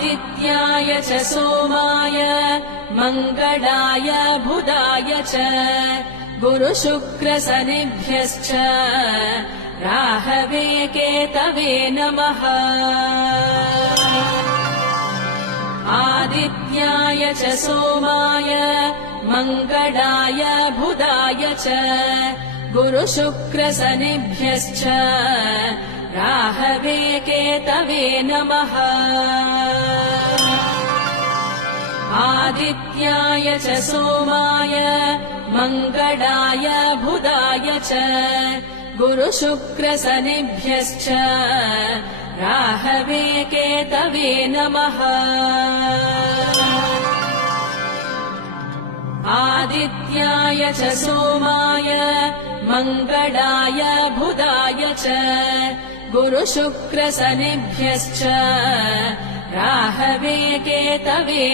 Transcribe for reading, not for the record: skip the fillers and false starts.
आदित्याय च सोमाय मङ्गलाय बुधाय च गुरुशुक्रशनिभ्यश्च राहवे केतवे नमः। आदित्याय च सोमाय मङ्गलाय बुधाय च गुरुशुक्रशनिभ्यश्च राहवे केतवे नमः। आदित्याय च सोमाय मङ्गलाय बुधाय च गुरुशुक्रशनिभ्यश्च राहवे केतवे नमः। आदित्याय च सोमाय मङ्गलाय बुधाय च गुरुशुक्रशनिभ्यश्च राहवे केतवे